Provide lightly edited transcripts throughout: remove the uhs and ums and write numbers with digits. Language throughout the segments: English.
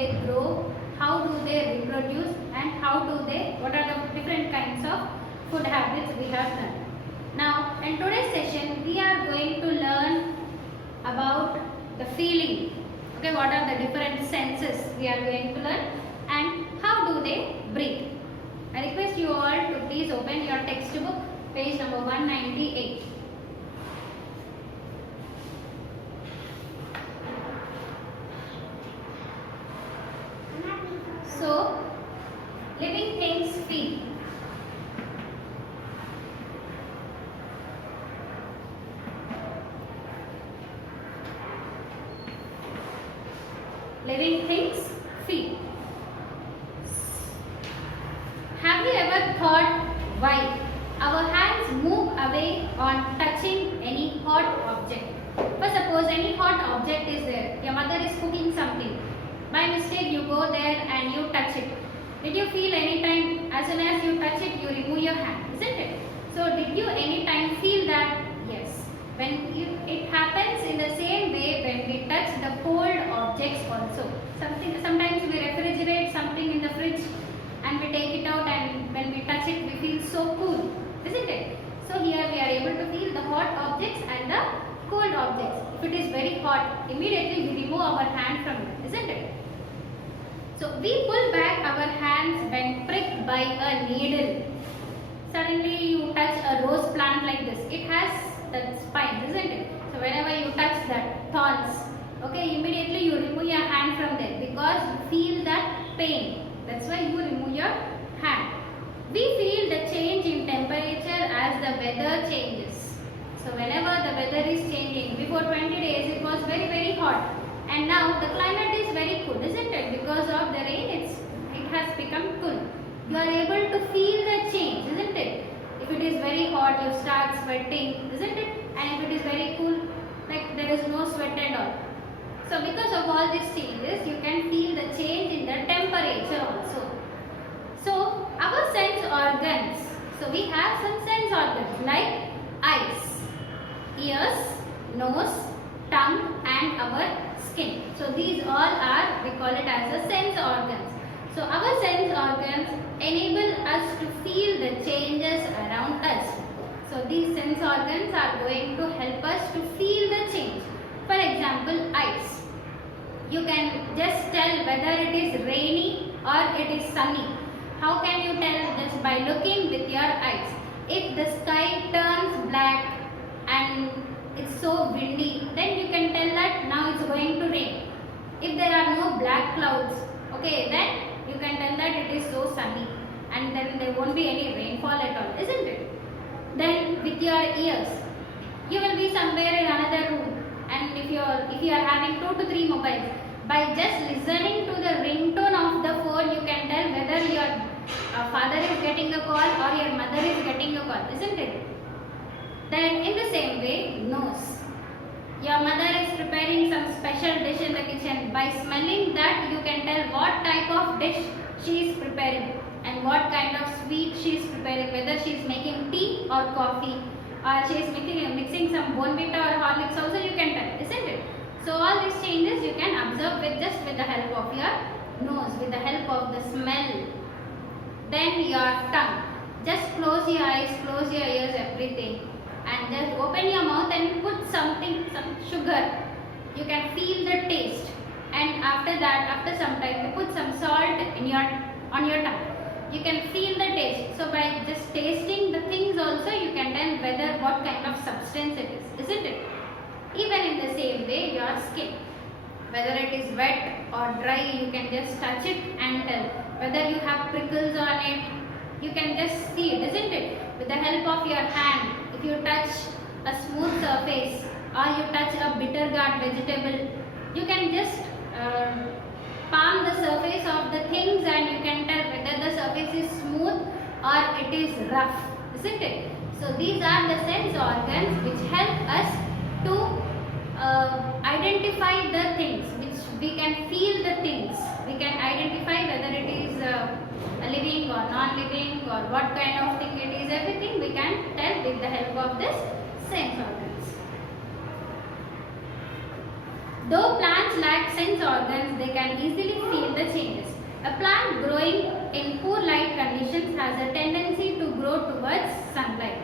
they grow, how do they reproduce, and what are the different kinds of food habits we have learned. Now, in today's session, we are going to learn about the feeling. Okay, what are the different senses we are going to learn and how do they breathe. I request you all to please open your textbook, page number 198. So, living things feel. Living things feel. Have you ever thought why our hands move away on touching any hot object? For suppose any hot object is there, your mother is cooking something. By mistake you go there and you touch it. Did you feel any time as soon as you touch it you remove your hand, isn't it? So did you any time feel that? Yes. It happens in the same way when we touch the cold objects also. Sometimes we refrigerate something in the fridge and we take it out and when we touch it we feel so cool, isn't it? So here we are able to feel the hot objects and the cold objects. If it is very hot, immediately we remove our hand from it, isn't it? So we pull back our hands when pricked by a needle. Suddenly you touch a rose plant like this. It has that spine, isn't it? So whenever you touch that thorns, okay, immediately you remove your hand from there because you feel that pain. That's why you remove your hand. We feel the change in temperature as the weather changes. So whenever the weather is changing, before 20 days it was very very hot. And now the climate is very cool, isn't it? Because of the rain, it has become cool. You are able to feel the change, isn't it? If it is very hot, you start sweating, isn't it? And if it is very cool, like there is no sweat and all. So because of all these changes, you can feel the change in the temperature also. So our sense organs. So we have some sense organs like eyes, ears, nose, tongue, and our skin. So these all are, we call it as a sense organs. So our sense organs enable us to feel the changes around us. So these sense organs are going to help us to feel the change. For example, eyes. You can just tell whether it is rainy or it is sunny. How can you tell? Just by looking with your eyes. If the sky turns black and it's so windy, then you can tell that now it's going to rain. If there are no black clouds, okay, then you can tell that it is so sunny and then there won't be any rainfall at all, isn't it? Then with your ears, you will be somewhere in another room and if you are having 2 to 3 mobiles, by just listening to the ringtone of the phone, you can tell whether your father is getting a call or your mother is getting a call, isn't it? Then in the same way, nose. Your mother is preparing some special dish in the kitchen. By smelling that, you can tell what type of dish she is preparing and what kind of sweet she is preparing, whether she is making tea or coffee or she is mixing some Bournvita or Horlicks also you can tell, isn't it? So all these changes you can observe with the help of your nose, with the help of the smell. Then your tongue. Just close your eyes, close your ears, everything. And just open your mouth and put some sugar. You can feel the taste. And after that, after some time, you put some salt on your tongue. You can feel the taste. So by just tasting the things also, you can tell whether what kind of substance it is, isn't it? Even in the same way, your skin. Whether it is wet or dry, you can just touch it and tell. Whether you have prickles on it, you can just see it, isn't it? With the help of your hand. If you touch a smooth surface or you touch a bitter gourd vegetable, you can just palm the surface of the things and you can tell whether the surface is smooth or it is rough, isn't it? So these are the sense organs which help us to identify the things, which we can feel the things. We can identify whether it is a living or non-living or what kind of thing it is. Everything we can tell with the help of this sense organs. Though plants plants lack sense organs, they can easily feel the changes. A plant growing in poor light conditions has a tendency to grow towards sunlight.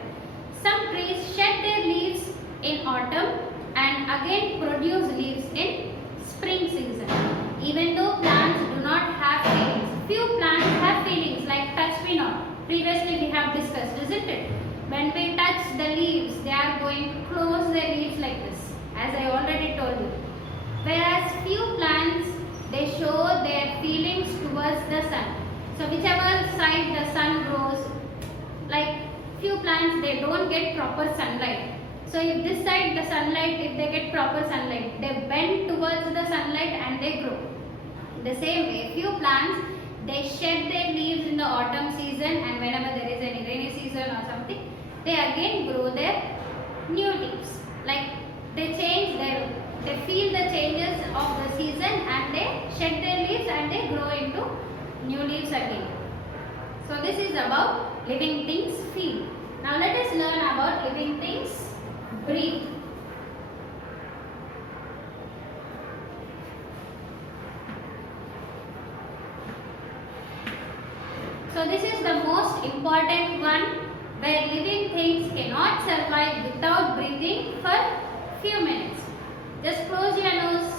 Some trees shed their leaves in autumn and again produce leaves in spring season. Even though plants do not have feelings, few plants have feelings like touch me not. Previously we have discussed, isn't it? When we touch the leaves, they are going to close their leaves like this, as I already told you. Whereas few plants, they show their feelings towards the sun. So whichever side the sun grows, like few plants, they don't get proper sunlight. So if this side the sunlight, if they get proper sunlight, they bend towards the sunlight and they grow. The same way, few plants, they shed their leaves in the autumn season, and whenever there is any rainy season or something, they again grow their new leaves. Like they change their, they feel the changes of the season and they shed their leaves and they grow into new leaves again. So this is about living things feel. Now let us learn about living things breathe. So this is the most important one, where living things cannot survive without breathing for few minutes. Just close your nose.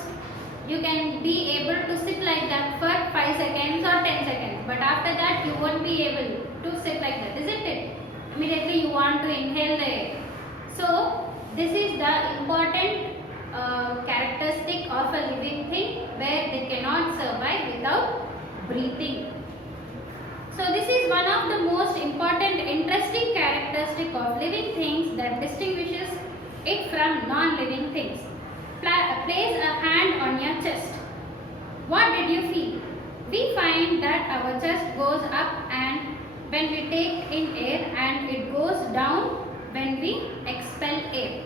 You can be able to sit like that for 5 seconds or 10 seconds. But after that you won't be able to sit like that, isn't it? Immediately you want to inhale the air. So this is the important characteristic of a living thing, where they cannot survive without breathing. So this is one of the most important interesting characteristic of living things that distinguishes it from non-living things. Place a hand on your chest. What did you feel? We find that our chest goes up and when we take in air, and it goes down when we expel air.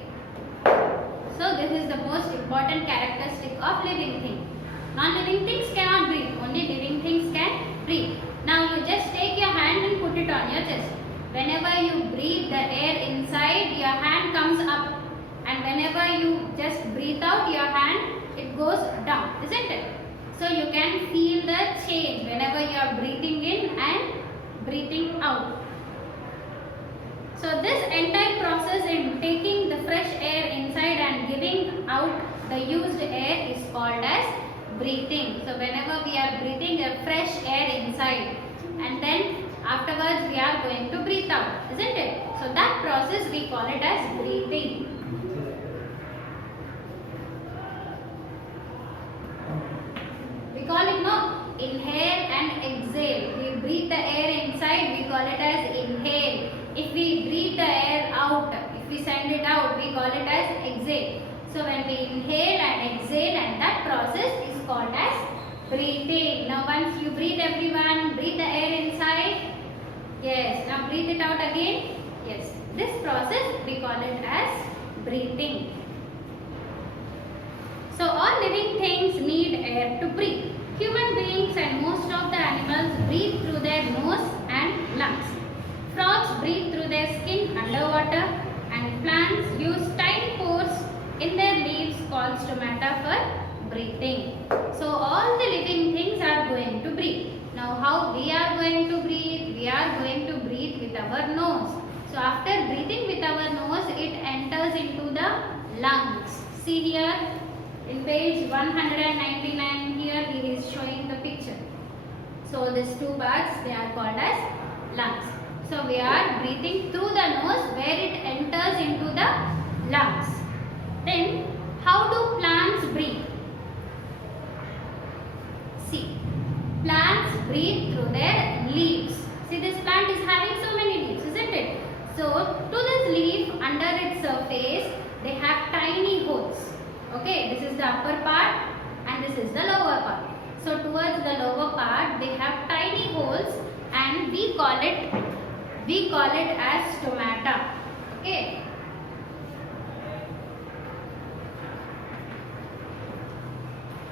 So this is the most important characteristic of living thing. Non-living things cannot breathe, only living things can breathe. Now you just take your hand and put it on your chest. Whenever you breathe the air inside, your hand comes up, and whenever you just breathe out, your hand, it goes down, isn't it? So you can feel the change whenever you are breathing in and breathing out. So this entire process in taking the fresh air inside and giving out the used air is called as breathing. So whenever we are breathing a fresh air inside, and then afterwards we are going to breathe out, isn't it? So that process we call it as breathing. We call it inhale and exhale. We breathe the air inside, we call it as inhale. If we breathe the air out, if we send it out, we call it as exhale. So when we inhale and exhale, and that process is called as breathing. Now once you breathe, everyone, breathe the air inside. Yes, now breathe it out again. Yes, this process we call it as breathing. So all living things need air to breathe. Human beings and most of the animals breathe through their nose and lungs. Frogs breathe through their skin underwater, and plants use tiny pores in their leaves called stomata for breathing. So all the living things are going to breathe. Now how we are going to breathe? We are going to breathe with our nose. So after breathing with our nose, it enters into the lungs. See here in page 199, here he is showing the picture. So these two parts, they are called as lungs. So we are breathing through the nose, where it enters into the lungs. Then how do plants breathe? See, plants breathe through their leaves. See, this plant is having so many leaves, isn't it? So to this leaf, under its surface, they have tiny holes. Okay, this is the upper part and this is the lower part. So towards the lower part, they have tiny holes, and we call it as stomata. Okay.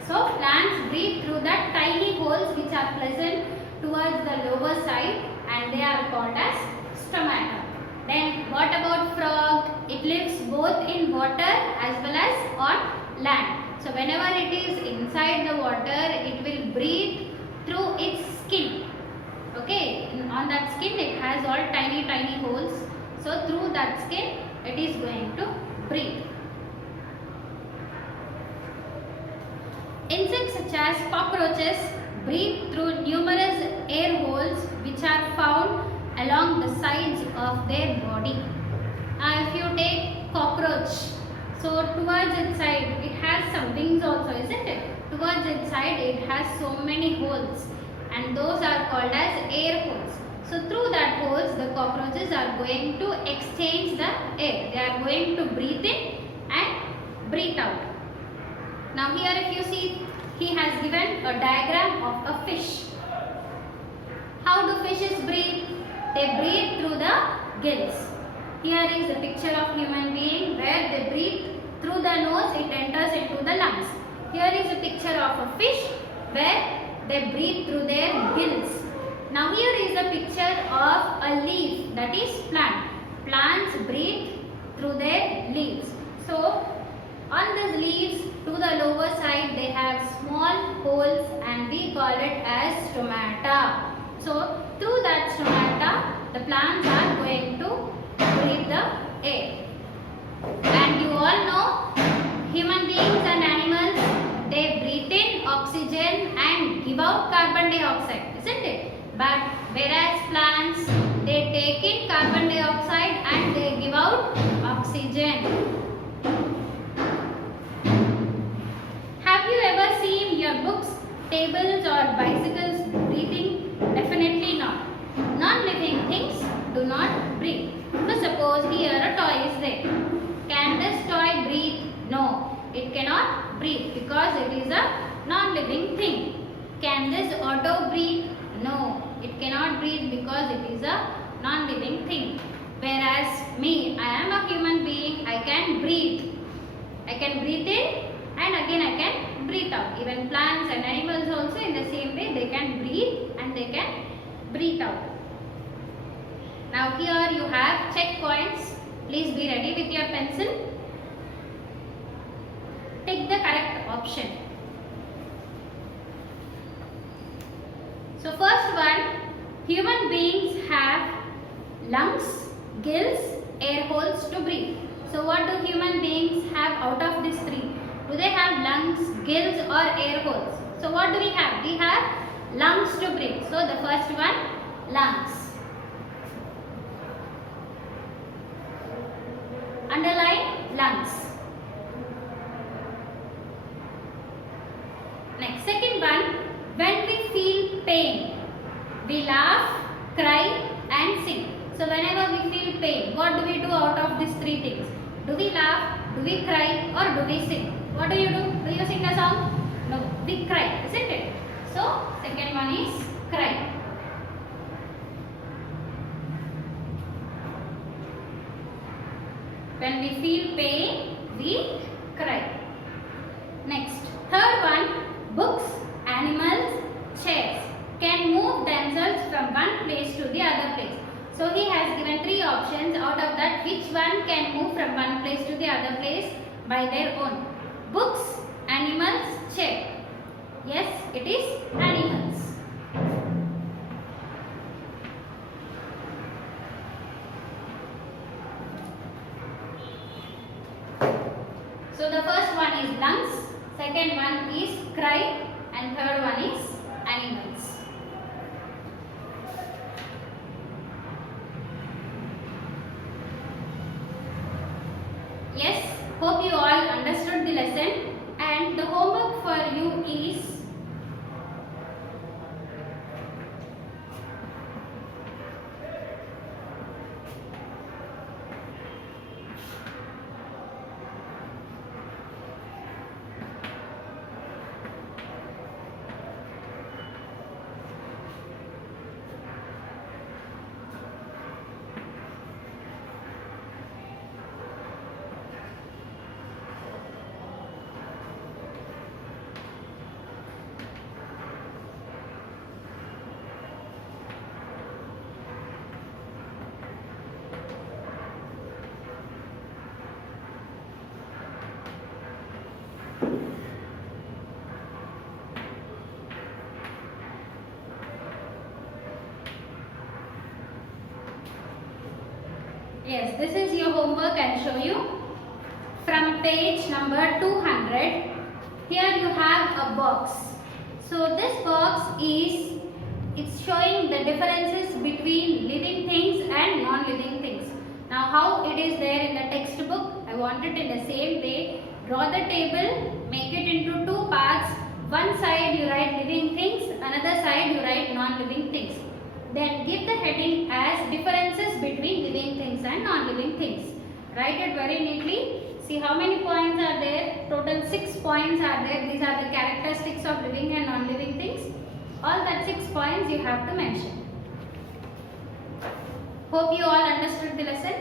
So plants breathe through that tiny holes which are present towards the lower side, and they are called as stomata. Then what about frog? It lives both in water as well as on land. So whenever it is inside the water, it will breathe through its skin. Okay, on that skin it has all tiny holes. So through that skin it is going to breathe. Insects such as cockroaches breathe through numerous air holes which are found along the sides of their body. If you take cockroach, so towards its side it has some wings also, isn't it? Towards its side it has so many holes, and those are called as air holes. So through that holes the cockroaches are going to exchange the air. They are going to breathe in and breathe out. Now here if you see, he has given a diagram of a fish. How do fishes breathe? They breathe through the gills. Here is a picture of human being where they breathe through the nose, it enters into the lungs. Here is a picture of a fish where they breathe through their gills. Now here is a picture of a leaf, that is plant. Plants breathe through their leaves. So on these leaves to the lower side they have small holes and we call it as stomata. So through that stomata the plants are going to breathe the air. And you all know human beings and animals, they breathe in oxygen and give out carbon dioxide, isn't it? But whereas plants, they take in carbon dioxide and they give out oxygen. Have you ever seen your books, tables or bicycles breathing? Definitely not. Non-living things do not breathe. So suppose here a toy is there. Can this toy breathe? No, it cannot breathe because it is a non-living thing. Can this auto breathe? No, it cannot breathe because it is a non-living thing. Whereas me, I am a human being, I can breathe. I can breathe in and again I can breathe out. Even plants and animals also in the same way, they can breathe and they can breathe out. Now here you have checkpoints. Please be ready with your pencil. Take the correct option. So first one, human beings have lungs, gills, air holes to breathe. So what do human beings have out of these three? Do they have lungs, gills or air holes? So what do we have? We have lungs to breathe. So the first one, lungs. Underline lungs. Next, second one, when we feel pain, we laugh, cry and sing. So whenever we feel pain, what do we do out of these three things? Do we laugh, do we cry or do we sing? What do? Do you sing a song? No, we cry, isn't it? So second one is cry. When we feel pain, we cry. Next, third one, books, animals, chairs can move themselves from one place to the other place. So he has given three options. Out of that, which one can move from one place to the other place by their own? Books, animals, chair. Yes, it is animals. So the first one is lungs, second one is cry and third one is animals. Yes, hope you all understood the lesson, and the homework for you is Yes, this is your homework. I'll show you. From page number 200, here you have a box. So this box is, it's showing the differences between living things and non-living things. Now how it is there in the textbook, I want it in the same way. Draw the table, make it into two parts. One side you write living things, another side you write non-living things. Then give the heading as differences between living things and non-living things. Write it very neatly. See how many points are there? Total 6 points are there. These are the characteristics of living and non-living things. All that 6 points you have to mention. Hope you all understood the lesson.